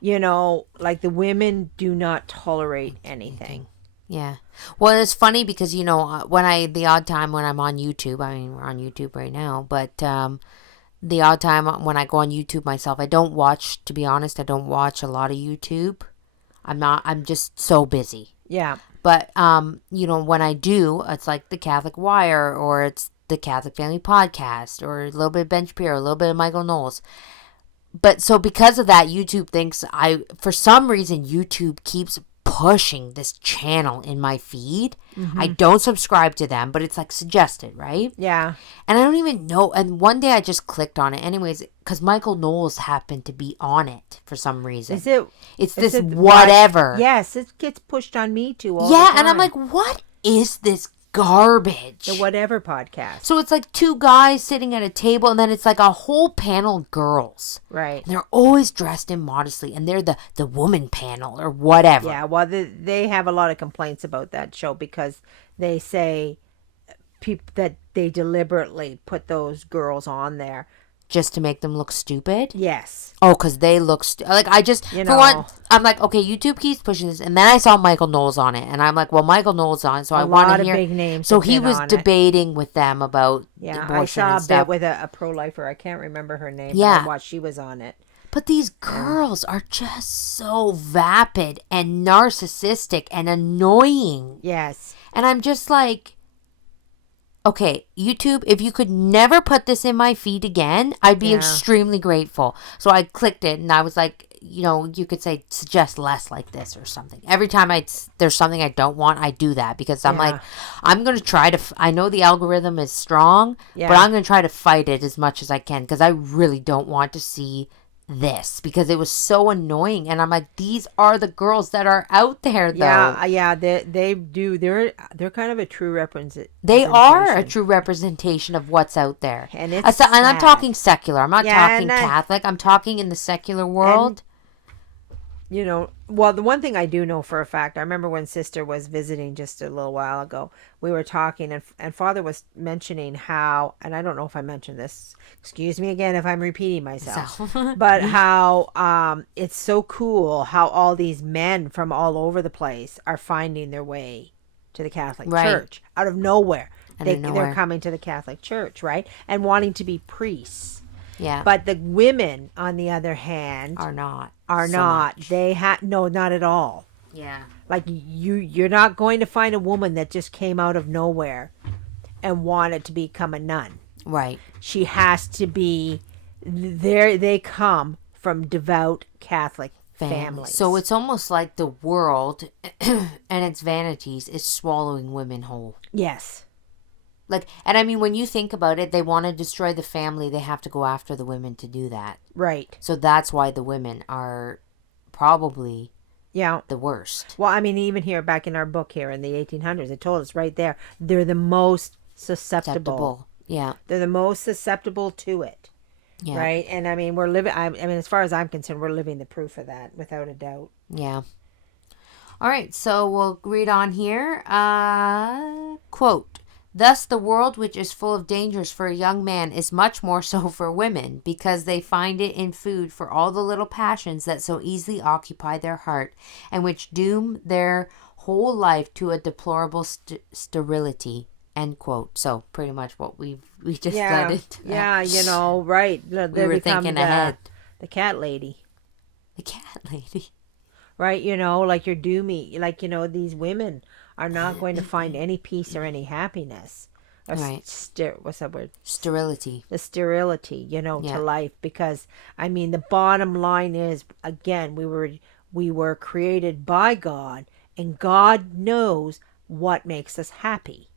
then, like the women do not tolerate anything. anything. Yeah. Well, it's funny because when the odd time when I'm on YouTube, I mean we're on YouTube right now, but the odd time when I go on YouTube myself, I don't watch. To be honest, I don't watch a lot of YouTube. I'm not. I'm just so busy. Yeah. But when I do, it's like the Catholic Wire or it's the Catholic Family Podcast or a little bit of Ben Shapiro, a little bit of Michael Knowles. But so because of that, YouTube thinks for some reason, YouTube keeps pushing this channel in my feed. I Mm-hmm. don't subscribe to them, but it's like suggested, right? Yeah. And I don't even know. And one day I just clicked on it anyways because Michael Knowles happened to be on it for some reason. Is it? It's Is this it what? whatever. Yes, it gets pushed on me too all the Yeah, and I'm time. like, what is this garbage? The whatever podcast. So it's like two guys sitting at a table, and then it's like a whole panel of girls. Right. And they're always dressed in modestly, and they're the woman panel or whatever. Yeah. Well, they have a lot of complaints about that show because they say that they deliberately put those girls on there. Just to make them look stupid. Yes. Oh, because they look like I just for one, I'm like, okay, YouTube keeps pushing this, and then I saw Michael Knowles on it, and I'm like, well, Michael Knowles on, so A I want lot to of hear. big names So have he been was on it. debating with them about Yeah, I abortion saw and a stuff. bit with a pro-lifer. I can't remember her name, but Yeah. I watched. She was on it. But these girls are just so vapid and narcissistic and annoying. Yes. And I'm just like, okay, YouTube, if you could never put this in my feed again, I'd be Yeah. extremely grateful. So I clicked it and I was like, you could say suggest less like this or something. Every time there's something I don't want, I do that because I'm like, Yeah. I'm going to try to, I know the algorithm is strong, Yeah. but I'm going to try to fight it as much as I can because I really don't want to see this because it was so annoying. And I'm like, these are the girls that are out there though. Yeah. They do. They're kind of a true representation. They are a true representation of what's out there. And it's And I'm sad. talking secular. I'm not Yeah, talking and Catholic. I'm talking in the secular world. Well, the one thing I do know for a fact, I remember when Sister was visiting just a little while ago, we were talking and Father was mentioning how, and I don't know if I mentioned this, excuse me again if I'm repeating myself, So- but how it's so cool how all these men from all over the place are finding their way to the Catholic Right. Church out of nowhere. Out of nowhere. They're coming to the Catholic Church, right? And wanting to be priests. Yeah. But the women, on the other hand, are not. are so not. much. They no, not at all. Yeah. Like you're not going to find a woman that just came out of nowhere and wanted to become a nun. Right. She has to be there. They come from devout Catholic families. So it's almost like the world and its vanities is swallowing women whole. yes, Like, and I mean, when you think about it, they want to destroy the family. They have to go after the women to do that. right. So that's why the women are probably Yeah. the worst. Well, I mean, even here back in our book here in the 1800s, it told us right there they're the most susceptible. Acceptable. Yeah. They're the most susceptible to it. Yeah. Right. And I mean, we're living, I mean, as far as I'm concerned, we're living the proof of that without a doubt. Yeah. All right, so we'll read on here. Quote, thus the world which is full of dangers for a young man is much more so for women, because they find it in food for all the little passions that so easily occupy their heart, and which doom their whole life to a deplorable sterility. End quote. So pretty much what we just Yeah, read it. yeah, right. We They were become thinking ahead. the cat lady. The cat lady. Right, like your doomy, like these women are not going to find any peace or any happiness, or Right. what's that word? Sterility. The sterility, to Yeah. life. Because I mean, the bottom line is, again, we were created by God, and God knows what makes us happy.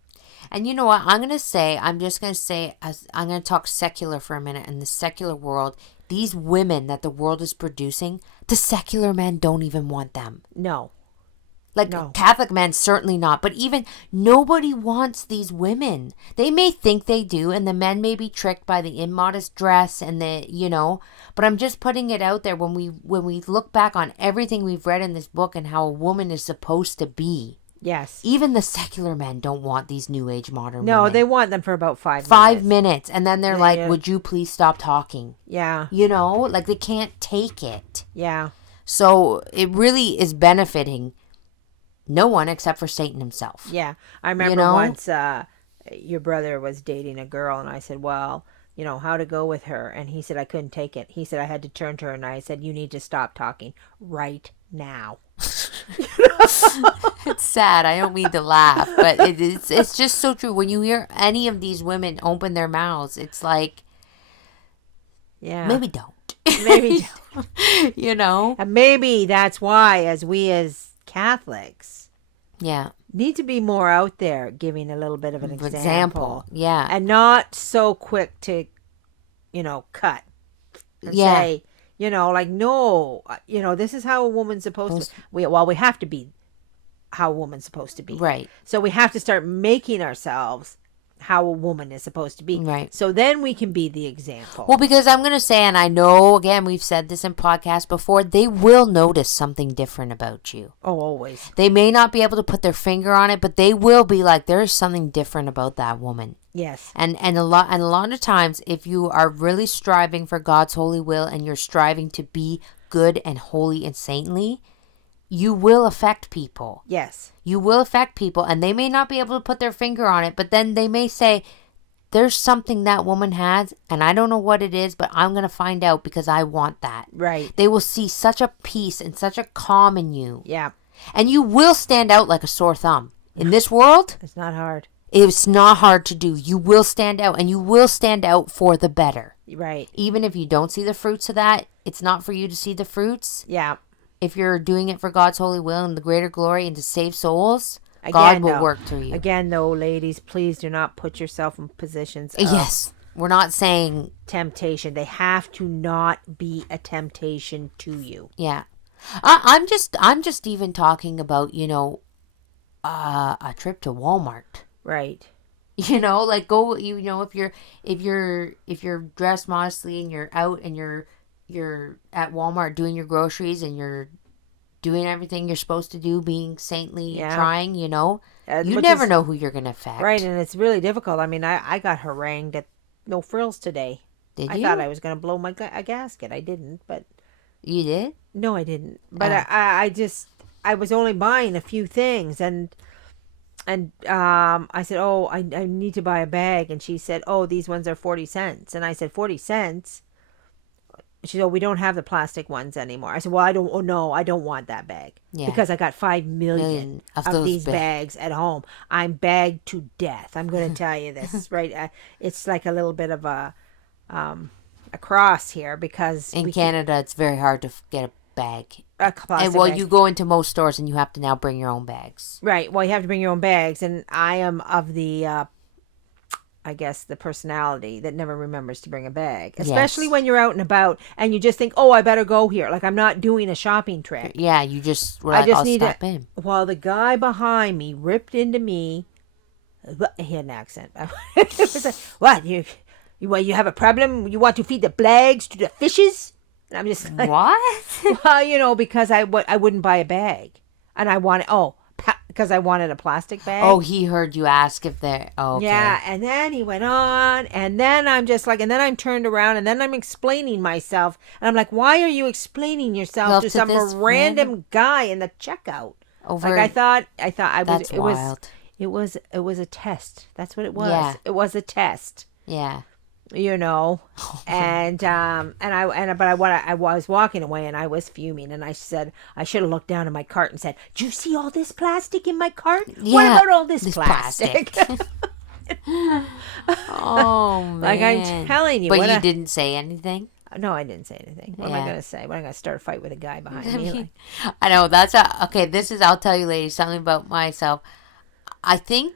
And you know what? I'm just going to say, as I'm going to talk secular for a minute. In the secular world, these women that the world is producing, the secular men don't even want them. No, Like no. Catholic men, certainly not. But even nobody wants these women. They may think they do, and the men may be tricked by the immodest dress and But I'm just putting it out there when we look back on everything we've read in this book and how a woman is supposed to be. Yes. Even the secular men don't want these new age modern No, women. they want them for about 5 minutes. 5 minutes, and then they're like, Yeah. would you please stop talking? Yeah. Like they can't take it. Yeah. So it really is benefiting no one except for Satan himself. Yeah. I remember once your brother was dating a girl, and I said, well, how to go with her. And he said, I couldn't take it. He said, I had to turn to her, and I said, you need to stop talking right now. It's sad. I don't mean to laugh, but it's just so true. When you hear any of these women open their mouths, it's like, yeah, maybe don't. Maybe don't. And maybe that's why, as Catholics, yeah, need to be more out there giving a little bit of an example. Yeah. And not so quick to, cut and say, like, no, this is how a woman's supposed to. We have to be how a woman's supposed to be. Right. So we have to start making ourselves how a woman is supposed to be. Right. So then we can be the example. Well, because I'm going to say, and I know, again, we've said this in podcasts before, they will notice something different about you. Oh, always. They may not be able to put their finger on it, but they will be like, there's something different about that woman. Yes. And a lot of times, if you are really striving for God's holy will and you're striving to be good and holy and saintly, you will affect people. Yes. You will affect people, and they may not be able to put their finger on it, but then they may say, there's something that woman has, and I don't know what it is, but I'm going to find out because I want that. Right. They will see such a peace and such a calm in you. Yeah. And you will stand out like a sore thumb. In this world, it's not hard. It's not hard to do. You will stand out, and you will stand out for the better. Right. Even if you don't see the fruits of that, it's not for you to see the fruits. Yeah. If you're doing it for God's holy will and the greater glory and to save souls, God will work through you. Again, though, ladies, please do not put yourself in positions of yes. We're not saying temptation. They have to not be a temptation to you. Yeah. I'm just even talking about, a trip to Walmart. Right. Like go, if you're dressed modestly and you're out and you're at Walmart doing your groceries and you're doing everything you're supposed to do, being saintly, trying, you never know who you're going to affect. Right, and it's really difficult. I mean, I got harangued at No Frills today. Did I you? thought I was going to blow a gasket. I didn't, but... You did? No, I didn't. But I was only buying a few things, and I said, oh, I need to buy a bag, and she said, oh, these ones are 40 cents. And I said, 40 cents? She said, oh, we don't have the plastic ones anymore. I said, well, I don't want that bag. Yeah. Because I got 5 million of these bags at home. I'm bagged to death. I'm going to tell you this, right? It's like a little bit of a cross here because... In Canada, it's very hard to get a bag. And bag. You go into most stores and you have to now bring your own bags. Right. Well, you have to bring your own bags. And I am of the... I guess the personality that never remembers to bring a bag, especially when you're out and about and you just think, oh, I better go here. Like I'm not doing a shopping trip. Yeah, you just, I'll stop in. While the guy behind me ripped into me, he had an accent. It was like, what, you have a problem? You want to feed the bags to the fishes? And I'm just like, what? Well, because I wouldn't buy a bag. And because I wanted a plastic bag. Oh, he heard you ask if they're. Oh, Yeah, okay. and then he went on, and then I'm just like, and then I'm turned around, and then I'm explaining myself, and I'm like, why are you explaining yourself Love to to some this random random guy in the checkout? Like over. I thought I was, That's wild. it was a test. That's what it was. Yeah. It was a test, Yeah. you know, I was walking away, and I was fuming, and I said I should have looked down in my cart and said, "Do you see all this plastic in my cart? What Yeah. about all this This plastic?" plastic. Oh Like I'm man. telling you, But what you a didn't say anything? no, I didn't say anything. What am I Yeah. gonna say? What am I gonna start a fight with a guy behind I me? mean, I know that's a okay. This is I'll tell you, ladies, something about myself. I think,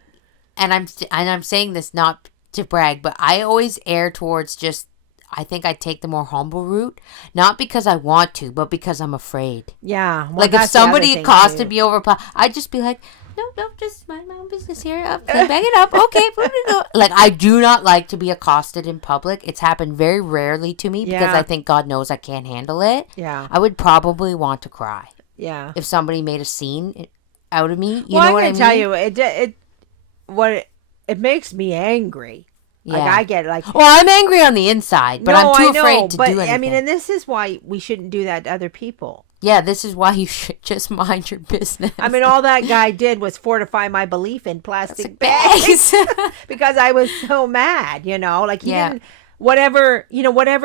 and I'm saying this not to brag, but I always err towards just. I think I take the more humble route, not because I want to, but because I'm afraid. Yeah, well, Like if that's the other somebody thing accosted too. me over, I'd just be like, no, no, just mind my own business here. Bag it up, okay. Like I do not like to be accosted in public. It's happened very rarely to me because I Yeah, think God knows I can't handle it. yeah, I would probably want to cry yeah. if somebody made a scene out of me. You Well, know I'm what I gonna tell mean? you, it makes me angry. Like Yeah. I get like, Well, I'm angry on the inside, but I'm no, too I know, afraid to but do I mean, anything. and this is why we shouldn't do that to other people. Yeah, this is why you should just mind your business. I mean, all that guy did was fortify my belief in plastic bags. bags because I was so mad, like he Yeah. didn't, whatever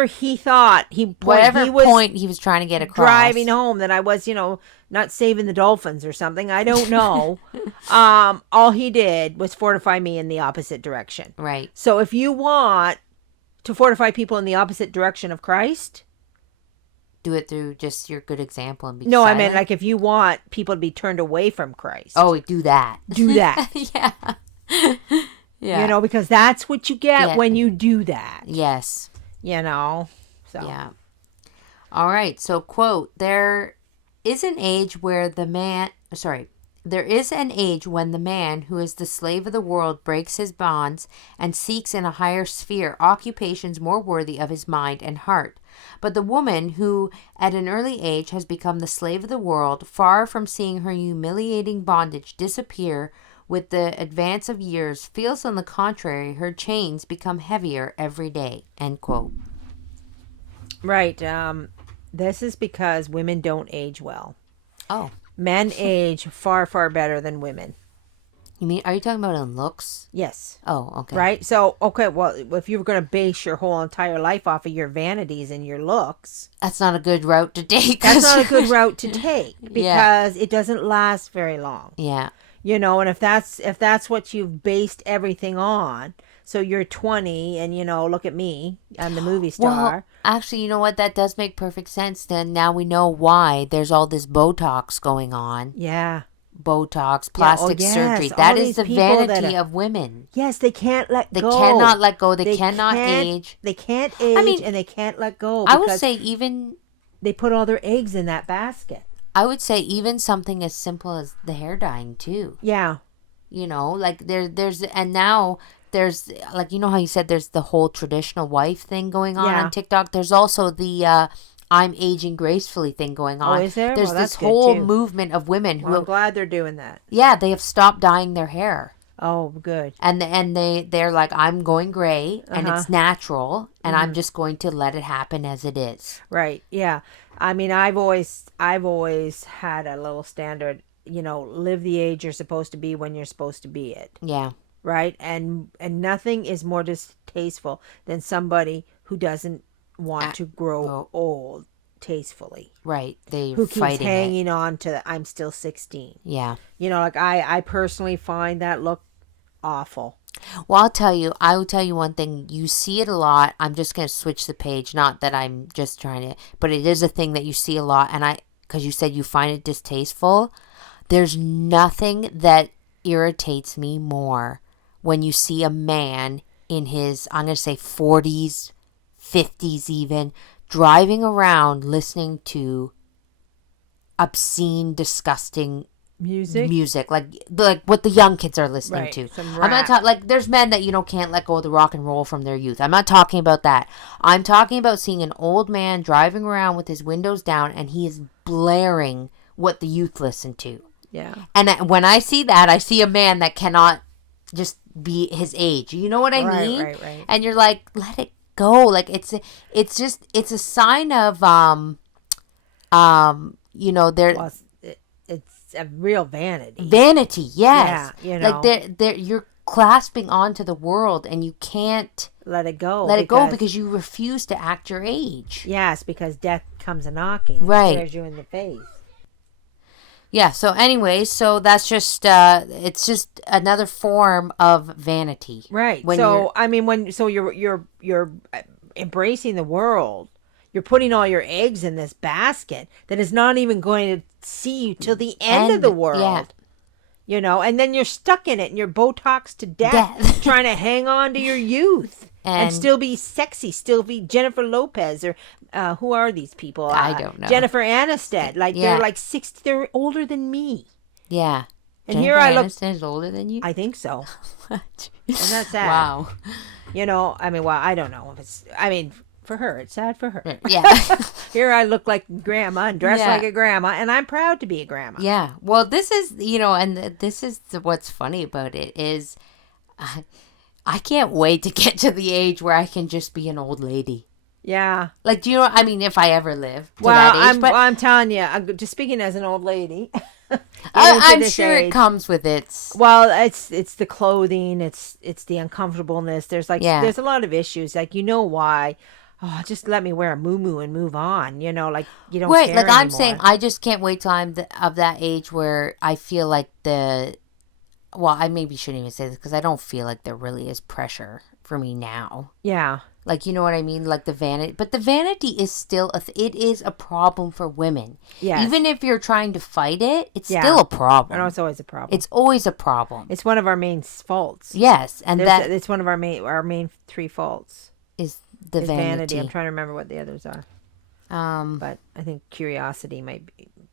he thought Whatever he was point he was trying to get driving across. home that I was, not saving the dolphins or something. I don't know. All he did was fortify me in the opposite direction. Right. So if you want to fortify people in the opposite direction of Christ, Do it through just your good example and be no, I meant silent. like if you want people to be turned away from Christ, Oh, do that. do that. Yeah. Yeah. Because that's what you get Yeah. when you do that. Yes. So Yeah. All right. So, quote, is an age where the man, sorry, there is an age when the man who is the slave of the world breaks his bonds and seeks in a higher sphere occupations more worthy of his mind and heart. But the woman who at an early age has become the slave of the world, far from seeing her humiliating bondage disappear with the advance of years, feels on the contrary her chains become heavier every day. End quote. right. This is because women don't age well. Oh. Men age far, far better than women. You mean, are you talking about in looks? Yes. Oh, okay. Right? So, okay, well, if you were going to base your whole entire life off of your vanities and your looks, That's not a good route to take. that's not a good route to take Yeah. because it doesn't last very long. Yeah. And if that's what you've based everything on, so you're 20 and look at me, I'm the movie Well, star. actually, you know what? That does make perfect sense. Then now we know why there's all this Botox going on. Yeah. Botox, Yeah, plastic yes, surgery. all That is these the people that vanity are- of women. Yes, they can't let They go. cannot let go. They cannot age. They can't age mean, and they can't let go I would because say even they put all their eggs in that basket. something as simple as the hair dyeing too. Yeah. Like there's and now there's like how you said there's the whole traditional wife thing going on Yeah. on TikTok. There's also the I'm aging gracefully thing going on. Oh, is there? There's Well, this that's good, whole too. movement of women who Well, I'm glad they're doing that. yeah, they have stopped dyeing their hair. Oh, good. And they're like, I'm going gray and Uh-huh. it's natural and I'm just going to let it happen as it is. Right. Yeah. I mean, I've always had a little standard, live the age you're supposed to be when you're supposed to be it. Yeah. Right? And nothing is more distasteful than somebody who doesn't want to grow grow- old tastefully. Right. They're Who keeps fighting it. hanging on to I'm still 16. Yeah. Like I personally find that look awful. Well, I will tell you one thing. You see it a lot. I'm just going to switch the page. Not that I'm just trying to, but it is a thing that you see a lot. And because you said you find it distasteful, there's nothing that irritates me more when you see a man in his, I'm going to say 40s, 50s even, driving around listening to obscene, disgusting music like what the young kids are listening Right, to. some I'm not rap. talking like there's men that can't let go of the rock and roll from their youth. I'm not talking about that. I'm talking about seeing an old man driving around with his windows down and he is blaring what the youth listen to. Yeah. And when I see that, I see a man that cannot just be his age. You know what I Right, mean? right, right. And you're like, let it go. Like it's a sign of their Well, it's a real vanity. vanity. Yes, Yeah, you like know, you're clasping onto the world, and you can't let it go let it go because because you refuse to act your age. yes, because death comes a knocking and Right. stares you in the face. Yeah. So, anyways, so that's just it's just another form of vanity. Right. When you're So I mean, you're embracing the world. You're putting all your eggs in this basket that is not even going to see you till the end of the yeah, world. You know, and then you're stuck in it and you're Botoxed to death death. trying to hang on to your youth and And still be sexy, still be Jennifer Lopez or who are these people? I don't know. Jennifer Aniston. Like they're Yeah. like 60, they're older than me. Yeah. And Jennifer here I look, Aniston is older than you? I think so. What? Isn't that sad? Wow. You know, I mean, well, I don't know if it's, I mean, for her, it's sad for her. Yeah. Here I look like grandma and dress Yeah. like a grandma, and I'm proud to be a grandma. Yeah. Well, this is, and this is what's funny about it is I can't wait to get to the age where I can just be an old lady. Yeah. Like, do you know, I mean, if I ever live to Well, that age, but I'm telling you, I'm just speaking as an old lady. I'm sure it comes with its. Well, it's the clothing, it's the uncomfortableness. There's like Yeah. there's a lot of issues. Like you know why? Oh, just let me wear a muumuu and move on. You know, like you don't Right, care like I'm anymore. saying, I just can't wait till I'm of that age where I feel like well, I maybe shouldn't even say this because I don't feel like there really is pressure for me now. Yeah. Like, you know what I mean? Like the vanity. But the vanity is still, it is a problem for women. Yes. Even if you're trying to fight it, it's Yeah. still a I problem. know it's always a problem. It's always a problem. It's one of our main faults. Yes. And that It's one of our main three faults. is the Is vanity. I'm trying to remember what the others are. But I think curiosity might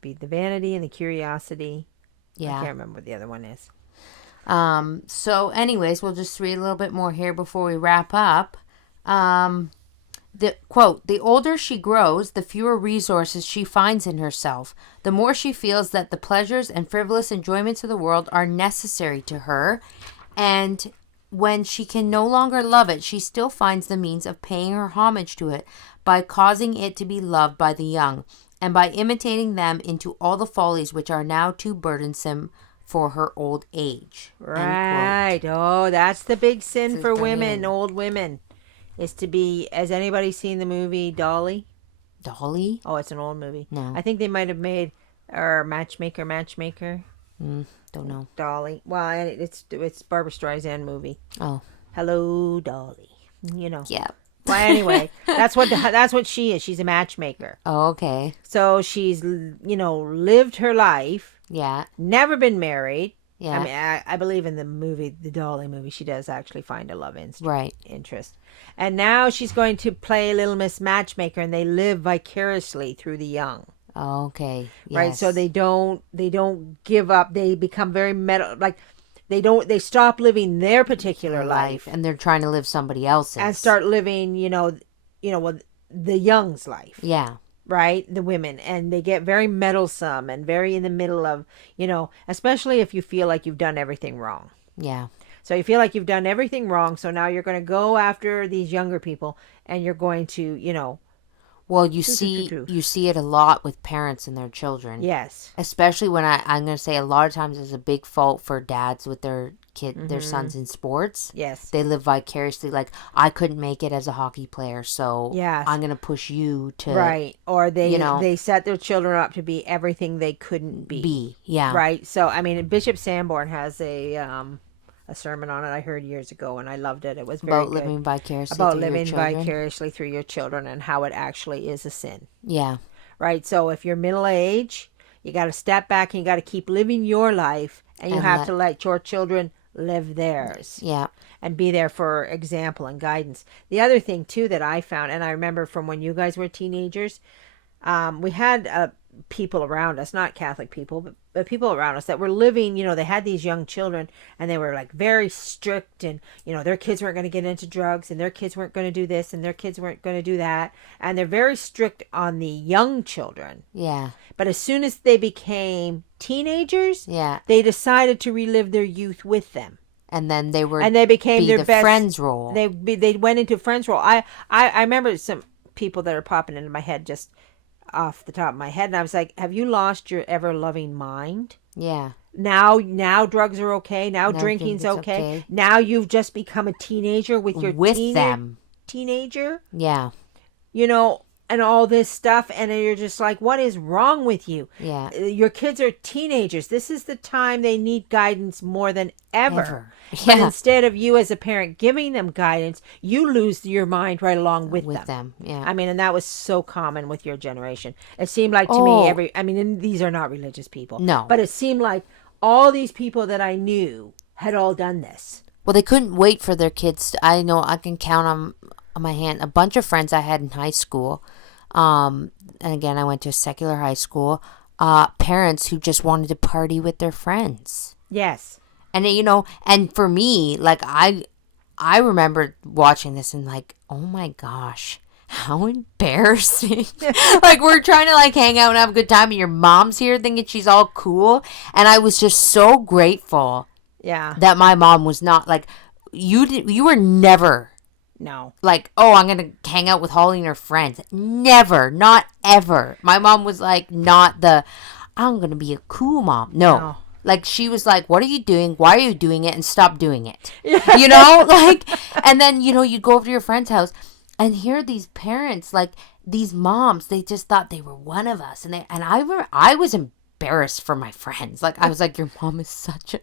be the vanity and the curiosity. Yeah. I can't remember what the other one is. So anyways, we'll just read a little bit more here before we wrap up. The quote, the older she grows, the fewer resources she finds in herself, the more she feels that the pleasures and frivolous enjoyments of the world are necessary to her, and when she can no longer love it, she still finds the means of paying her homage to it by causing it to be loved by the young, and by imitating them into all the follies which are now too burdensome for her old age. Right. Oh, that's the big sin This for is women, brilliant. old women, is to be. Has anybody seen the movie Dolly? Dolly? Oh, it's an old movie. No. I think they might have made or Matchmaker. Don't know. Dolly. Well, and it's Barbara Streisand movie. Oh. Hello, Dolly. You know. Yeah. Well, anyway, that's what she is. She's a matchmaker. Oh, okay. So she's lived her life. Yeah. Never been married. Yeah. I mean, I believe in the Dolly movie, she does actually find a love Right. interest. And now she's going to play Little Miss Matchmaker, and they live vicariously through the young. Oh, okay. Yes. Right? So they don't give up. They become very they stop living their particular life and they're trying to live somebody else's and start living, the young's life. Yeah. Right, the women, and they get very meddlesome and very in the middle of, especially if you feel like you've done everything wrong. Yeah. So you feel like you've done everything wrong, so now you're going to go after these younger people, and you're going to, Well, you see it a lot with parents and their children. Yes. Especially when I'm going to say a lot of times there's a big fault for dads with their their sons in sports. Yes. They live vicariously, like, I couldn't make it as a hockey player, so Yes. I'm going to push you to Right. Or they set their children up to be everything they couldn't be. Yeah. Right. So, I mean, Bishop Sanborn has a sermon on it I heard years ago, and I loved it. It was very About good. living vicariously About through your living children. vicariously through your children and how it actually is a sin. Yeah. Right. So if you're middle age, you got to step back and you got to keep living your life, and you have to let your children live theirs. Yeah. And be there for example and guidance. The other thing too that I found, and I remember from when you guys were teenagers, we had people around us, not Catholic people, but people around us that were living, they had these young children and they were like very strict, and, their kids weren't going to get into drugs, and their kids weren't going to do this, and their kids weren't going to do that. And they're very strict on the young children. Yeah. But as soon as they became teenagers, Yeah. they decided to relive their youth with them. And then they were, and they became their the best friends role. They went into friends role. I remember some people that are popping into my head just off the top of my head, and I was like, have you lost your ever loving mind? Yeah. Now drugs are okay. Now drinking's drinking's okay. okay. Now you've just become a teenager with your them. Teenager. Yeah. And all this stuff, and you're just like, what is wrong with you? Yeah. Your kids are teenagers. This is the time they need guidance more than ever. Yeah. But instead of you as a parent giving them guidance, you lose your mind right along with them. Yeah. I mean, and that was so common with your generation. It seemed like to me and these are not religious people. No. But it seemed like all these people that I knew had all done this. Well, they couldn't wait for their kids. I know I can count on my hand a bunch of friends I had in high school. And again, I went to a secular high school. Parents who just wanted to party with their friends. Yes. And and for me, like I remember watching this and like, oh my gosh, how embarrassing. Like we're trying to like hang out and have a good time, and your mom's here thinking she's all cool. And I was just so grateful. Yeah. That my mom was not like, you were never. No. Like, oh, I'm going to hang out with Holly and her friends. Never. Not ever. My mom was like, not the, I'm going to be a cool mom. No. Like, she was like, what are you doing? Why are you doing it? And stop doing it. Yeah. Like, and then, you go over to your friend's house and hear these parents, like, these moms, they just thought they were one of us. And I was embarrassed for my friends. Like, I was like, your mom is such a,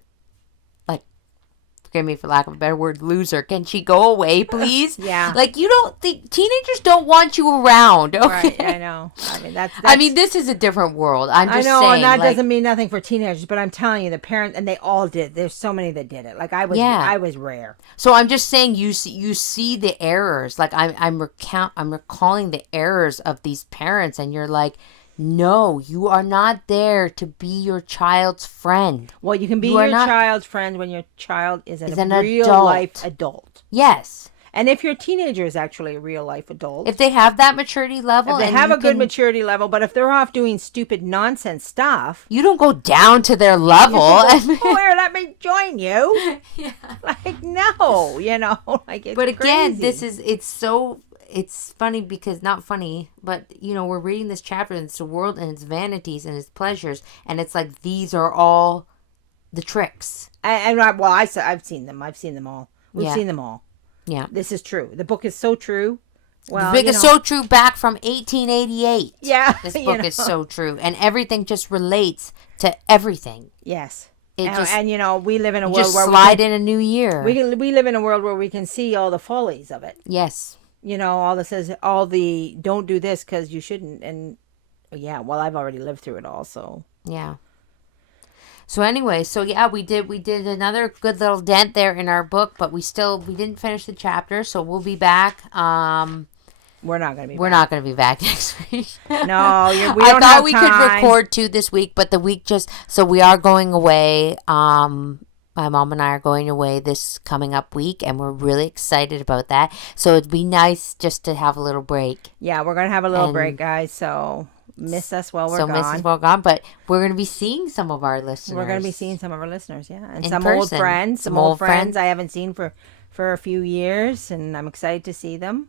forgive me for lack of a better word, loser. Can she go away, please? Yeah. Like, you don't think teenagers don't want you around. Okay? Right, I know. I mean, that's this is a different world. I'm just saying. saying. And that doesn't mean nothing for teenagers, but I'm telling you, the parents, and they all did. There's so many that did it. Like, I was rare. So I'm just saying, you see the errors. Like, I'm recalling the errors of these parents, and you're like, no, you are not there to be your child's friend. Well, you can be your child's friend when your child is an real life adult. Yes. And if your teenager is actually a real life adult. If they have that maturity level. If they have a good maturity level, but if they're off doing stupid nonsense stuff. You don't go down to their level. Here, let me join you. Yeah. Like, no, like it's But again, crazy. it's funny because, not funny, but, we're reading this chapter and it's the world and its vanities and its pleasures. And it's like, these are all the tricks. I've seen them. I've seen them all. We've seen them all. Yeah. This is true. The book is so true. Well, the book is so true back from 1888. Yeah. This book is so true. And everything just relates to everything. Yes. We live in a world just where slide in a new year. We live in a world where we can see all the follies of it. Yes. All the don't do this because you shouldn't. And I've already lived through it all. So yeah. So anyway, we did another good little dent there in our book, but we didn't finish the chapter, so we'll be back. We're not going to be. We're not going to be back next week. No, we don't I thought have we time. could record 2 this week, but the week so we are going away. My mom and I are going away this coming up week, and we're really excited about that. So it'd be nice just to have a little break. Yeah, we're going to have a little break, guys. So miss us while we're gone. But we're going to be seeing some of our listeners. We're going to be seeing some of our listeners, yeah. And in some person. Old friends. Some old friends I haven't seen for a few years, and I'm excited to see them.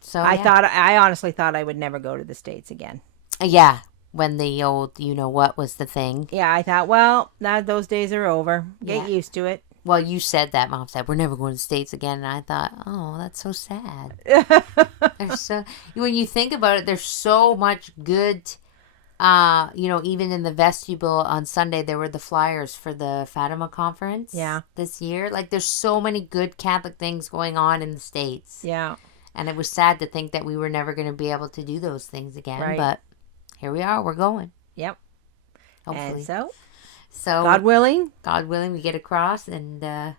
So I honestly thought I would never go to the States again. Yeah. When the old, what was the thing. Yeah, I thought, well, those days are over. Get used to it. Well, you said that. Mom said, we're never going to the States again. And I thought, oh, that's so sad. When you think about it, there's so much good, even in the vestibule on Sunday, there were the flyers for the Fatima conference this year. Like, there's so many good Catholic things going on in the States. Yeah. And it was sad to think that we were never going to be able to do those things again. Right. But we're going. Yep. Hopefully. And so God willing, we get across, and then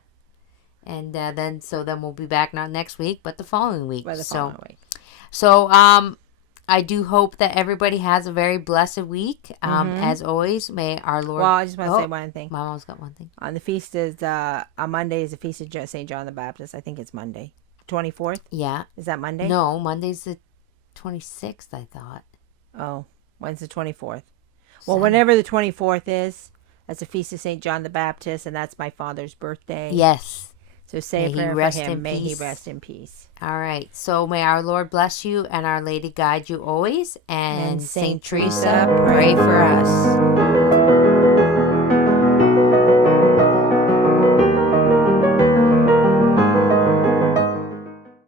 we'll be back not next week, but the following week. So I do hope that everybody has a very blessed week. Mm-hmm. As always, may our Lord. Well, I just want to say Oh, one thing. my mom's got one thing. On the feast is on Monday is the feast of St. John the Baptist. I think it's Monday, 24th. Yeah. Is that Monday? No, Monday's the 26th, I thought. Oh, when's the 24th? Well, Saturday. whenever the 24th is, that's the feast of St. John the Baptist, and that's my father's birthday. Yes. So say a May he prayer for rest in him. May he peace. rest in peace. All right. So may our Lord bless you and Our Lady guide you always. And And Saint Saint Teresa, Teresa, pray pray for for us. us.